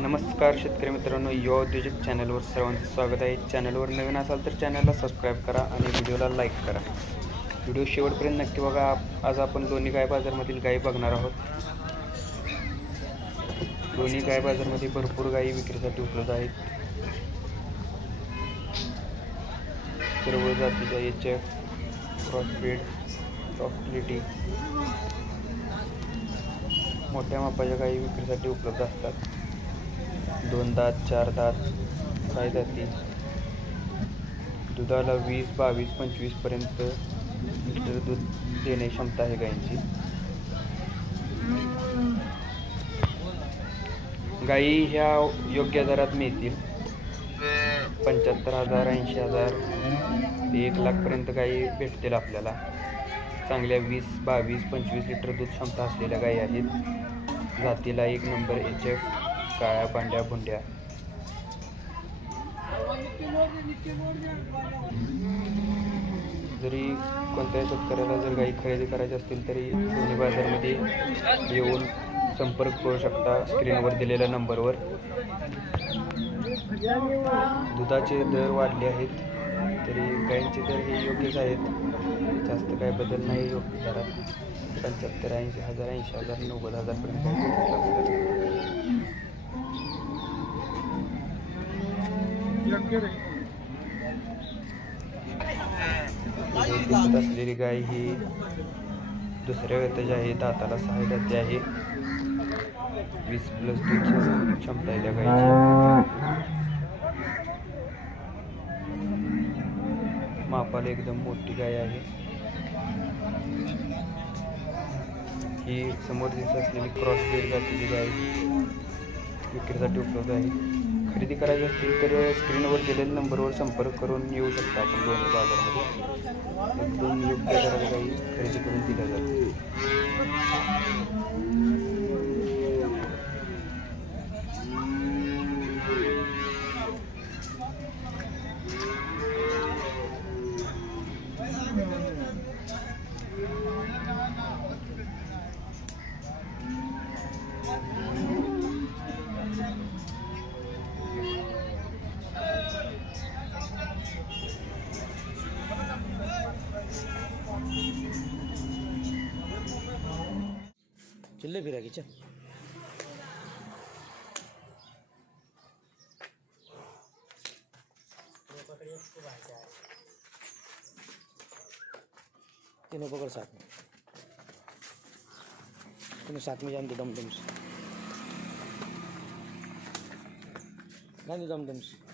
नमस्कार शेतकरी मित्रांनो, युवा उद्योजक चॅनलवर सर्वांचं स्वागत आहे. चॅनलवर नवीन असाल तर चॅनलला सबस्क्राईब करा आणि व्हिडिओला लाईक करा. व्हिडिओ शेवटपर्यंत नक्की बघा. आज आपण लोणी गाय बाजारमधील गायी बघणार आहोत. लोणी गाय बाजारमध्ये भरपूर गायी विक्रीसाठी उपलब्ध आहेत. सर्व जातीच्या HF, क्रॉसब्रीड, टॉप क्वालिटी, मोठ्या मापाच्या गायी विक्रीसाठी उपलब्ध असतात. 2 दात, 4 दात, 6 दाती. दुधाला 20, 22, 25 पर्यंत लिटर दूध देण्याची क्षमता आहे गायींची. गायी ह्या योग्य दरात मिळतील. 75,000, 80,000, 1,00,000 पर्यंत गायी भेटतील आपल्याला. चांगल्या 20, 22, 25 लिटर दूध क्षमता असलेल्या गायी आहेत. जातीला 1 नंबर HF, काळ्या पांढऱ्या भुंड्या. जरी कोणत्याही शेतकऱ्याला जर गायी खरेदी करायची असतील तरी लोणी बाजारमध्ये येऊन संपर्क करू शकता स्क्रीनवर दिलेल्या नंबरवर. दुधाचे दर वाढले आहेत तरी गायींचे दर हे योग्यच आहेत. जास्त काही बदल नाही योग्य दरात. 75,000, 80,000, 80,000, 90,000 पर्यंत दिसत असलेली गाय ही दुसऱ्या वेताची आहे. दाताला 6 दाते आहे. 20+ दूध क्षमता आहे त्या गायीची. मापाला एकदम मोठी गाय आहे. ही समोर दिसत असलेली क्रॉसब्रीड जातीची गाय विक्रीसाठी उपलब्ध आहे. खरेदी करायची असतील तर स्क्रीनवर दिलेल्या नंबरवर संपर्क करून येऊ शकता आपण लोणी बाजारमध्ये. एकदम योग्य दरात गायी खरेदी करून दिल्या जातात. चिल्ले फिरा की चल. तीनों पकड़ साथ में. तीनों साथ में जान दो. दम से गांधी दम से.